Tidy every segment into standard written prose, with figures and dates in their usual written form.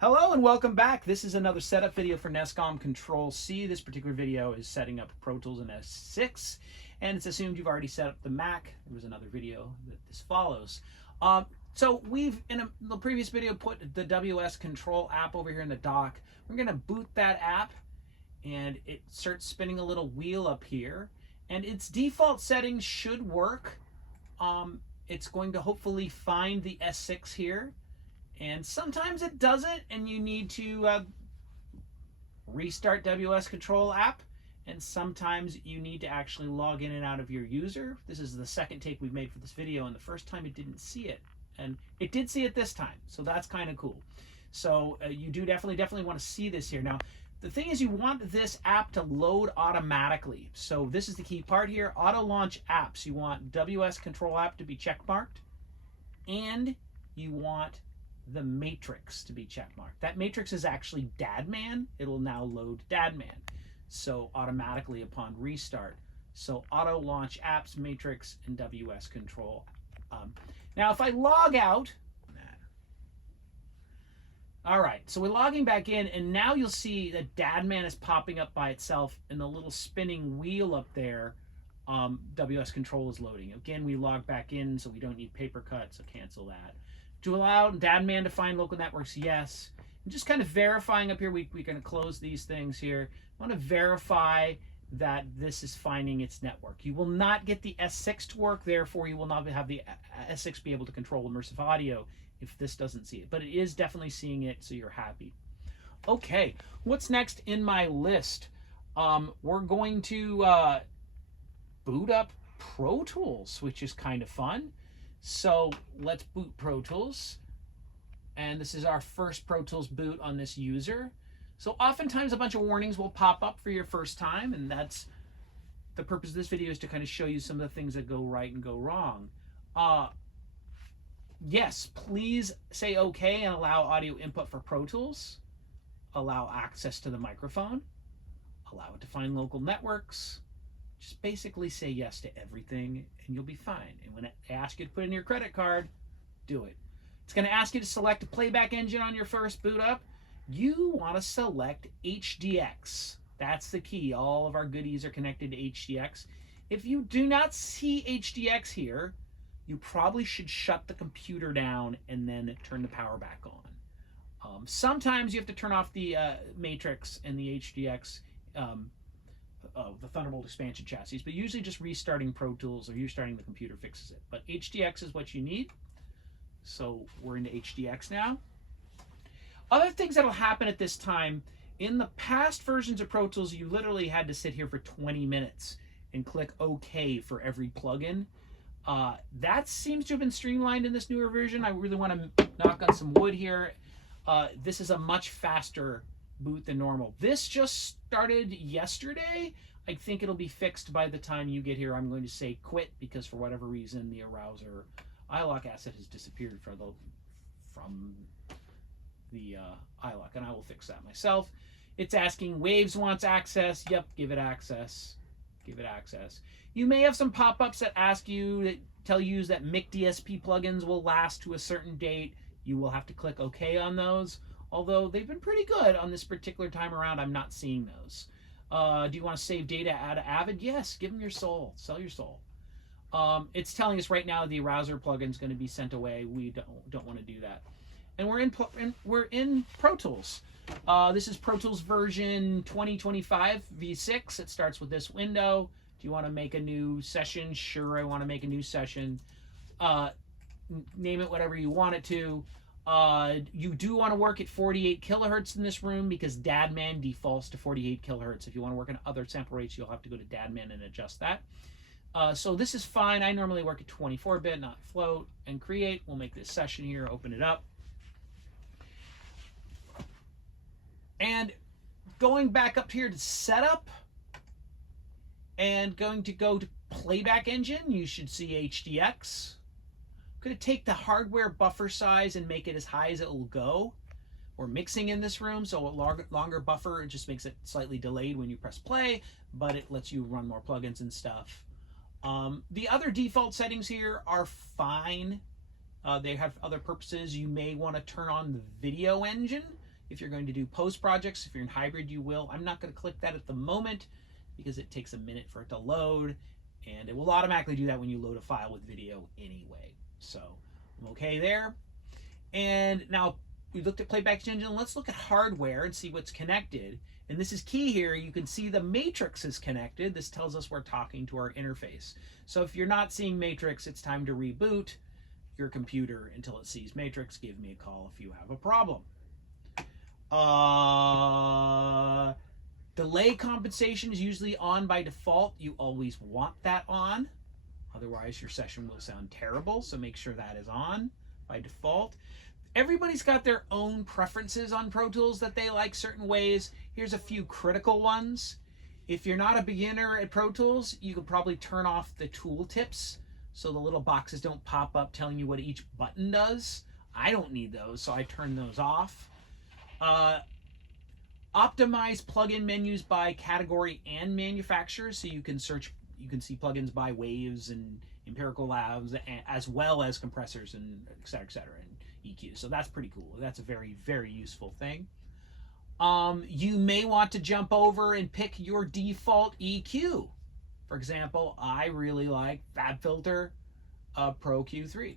Hello and welcome back. This is another setup video for Nescom Control-C. This particular video is setting up Pro Tools in S6, and it's assumed you've already set up the Mac. There was another video that this follows. So we've, in the previous video, put the WS Control app over here in the dock. We're going to boot that app, and it starts spinning a little wheel up here, and its default settings should work. It's going to hopefully find the S6 here. And sometimes it doesn't, and you need to restart WS Control app. And sometimes you need to actually log in and out of your user. This is the second take we've made for this video, and the first time it didn't see it. And it did see it this time, so that's kind of cool. So you do definitely want to see this here. Now, the thing is, you want this app to load automatically. So this is the key part here, auto launch apps. You want WS Control app to be checkmarked, and you want the matrix to be checkmarked. That matrix is actually Dadman. It'll now load Dadman. So automatically upon restart. So auto launch apps, matrix, and WS Control. Now if I log out, all right, so we're logging back in, and now you'll see that Dadman is popping up by itself, and the little spinning wheel up there, WS Control is loading. Again, we log back in, so we don't need paper cut, so cancel that. To allow Dadman to find local networks, yes. And just kind of verifying up here, we're going to close these things here. I want to verify that this is finding its network. You will not get the S6 to work, therefore you will not have the S6 be able to control immersive audio if this doesn't see it. But it is definitely seeing it, so you're happy. Okay, what's next in my list? We're going to boot up Pro Tools, which is kind of fun. So let's boot Pro Tools, and this is our first Pro Tools boot on this user. So oftentimes a bunch of warnings will pop up for your first time, and that's the purpose of this video, is to kind of show you some of the things that go right and go wrong. Yes, please say okay and allow audio input for Pro Tools, allow access to the microphone, allow it to find local networks. Just basically say yes to everything and you'll be fine. And when it asks you to put in your credit card, do it. It's going to ask you to select a playback engine on your first boot up. You want to select HDX. That's the key. All of our goodies are connected to HDX. If you do not see HDX here, you probably should shut the computer down and then turn the power back on. Sometimes you have to turn off the matrix and the HDX, the Thunderbolt expansion chassis, but usually just restarting Pro Tools or restarting the computer fixes it. But HDX is what you need. So we're into HDX now. Other things that'll happen at this time, in the past versions of Pro Tools, you literally had to sit here for 20 minutes and click OK for every plugin. That seems to have been streamlined in this newer version. I really want to knock on some wood here. This is a much faster boot than normal. This just started yesterday. I think it'll be fixed by the time you get here. I'm going to say quit because for whatever reason the Arouser iLok asset has disappeared from the iLok, and I will fix that myself. It's asking Waves wants access. Yep, give it access. Give it access. You may have some pop-ups that ask you, that tell you that MIC DSP plugins will last to a certain date. You will have to click OK on those. Although they've been pretty good on this particular time around, I'm not seeing those. Do you want to save data out of Avid? Yes, give them your soul. Sell your soul. It's telling us right now the Arouser plugin is going to be sent away. We don't want to do that. And we're in Pro Tools. This is Pro Tools version 2025 V6. It starts with this window. Do you want to make a new session? Sure, I want to make a new session. Name it whatever you want it to. You do want to work at 48 kilohertz in this room because Dadman defaults to 48 kilohertz. If you want to work on other sample rates, you'll have to go to Dadman and adjust that. So this is fine. I normally work at 24-bit, not float. And create. We'll make this session here, open it up. And going back up here to setup and going to go to playback engine, you should see HDX. I'm going to take the hardware buffer size and make it as high as it will go. We're mixing in this room, so a longer buffer, it just makes it slightly delayed when you press play, but it lets you run more plugins and stuff. The other default settings here are fine. They have other purposes. You may want to turn on the video engine. If you're going to do post projects, if you're in hybrid, you will. I'm not going to click that at the moment because it takes a minute for it to load, and it will automatically do that when you load a file with video anyway. So I'm okay there. And now we looked at Playback Engine. Let's look at hardware and see what's connected. And this is key here. You can see the matrix is connected. This tells us we're talking to our interface. So if you're not seeing matrix, it's time to reboot your computer until it sees matrix. Give me a call if you have a problem. Delay compensation is usually on by default. You always want that on. Otherwise, your session will sound terrible. So make sure that is on by default. Everybody's got their own preferences on Pro Tools that they like certain ways. Here's a few critical ones. If you're not a beginner at Pro Tools, you could probably turn off the tool tips so the little boxes don't pop up telling you what each button does. I don't need those, so I turn those off. Optimize plugin menus by category and manufacturer, so you can search, you can see plugins by Waves and Empirical Labs, as well as compressors and et cetera, and EQ. So that's pretty cool. That's a very, very useful thing. You may want to jump over and pick your default EQ. For example, I really like FabFilter Pro Q3.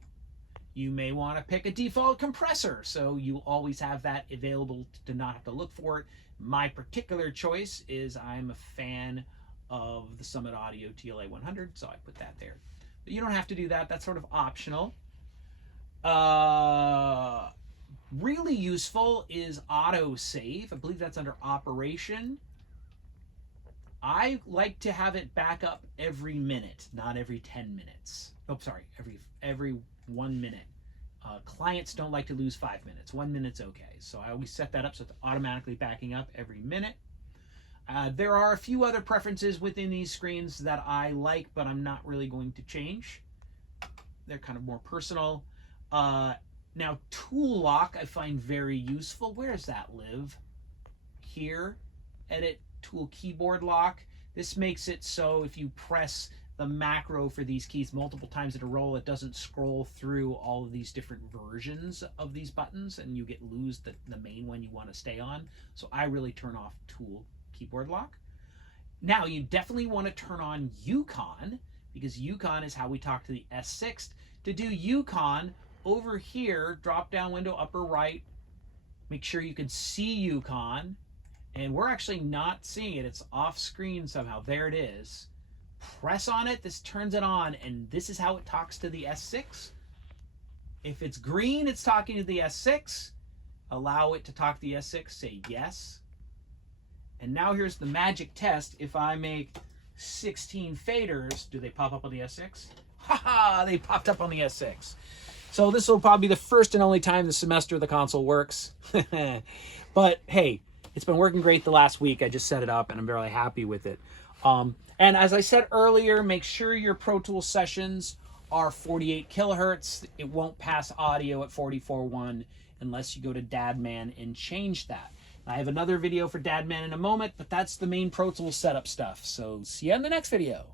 You may want to pick a default compressor, so you always have that available to not have to look for it. My particular choice is I'm a fan of the Summit Audio TLA 100, so I put that there. But you don't have to do that. That's sort of optional. Really useful is autosave. I believe that's under operation. I like to have it back up every minute, not every 10 minutes. Oh, sorry, every 1 minute. Clients don't like to lose 5 minutes. 1 minute's okay. So I always set that up so it's automatically backing up every minute. There are a few other preferences within these screens that I like, but I'm not really going to change. They're kind of more personal. Now, tool lock I find very useful. Where does that live? Here, edit tool keyboard lock. This makes it so if you press the macro for these keys multiple times in a row, it doesn't scroll through all of these different versions of these buttons and you lose the main one you want to stay on. So I really turn off tool keyboard lock. Now you definitely want to turn on UConn, because UConn is how we talk to the S6. To do UConn, over here, drop down window upper right, make sure you can see UConn, and we're actually not seeing it. It's off screen somehow. There it is. Press on it, this turns it on, and this is how it talks to the S6. If it's green, it's talking to the S6. Allow it to talk to the S6, say yes. And now here's the magic test. If I make 16 faders, do they pop up on the S6? Haha, they popped up on the S6. So this will probably be the first and only time this semester the console works. But hey, it's been working great the last week. I just set it up and I'm very happy with it. And as I said earlier, make sure your Pro Tools sessions are 48 kilohertz. It won't pass audio at 44.1 unless you go to DADMAN and change that. I have another video for DADMAN in a moment, but that's the main Pro Tools setup stuff. So see you in the next video.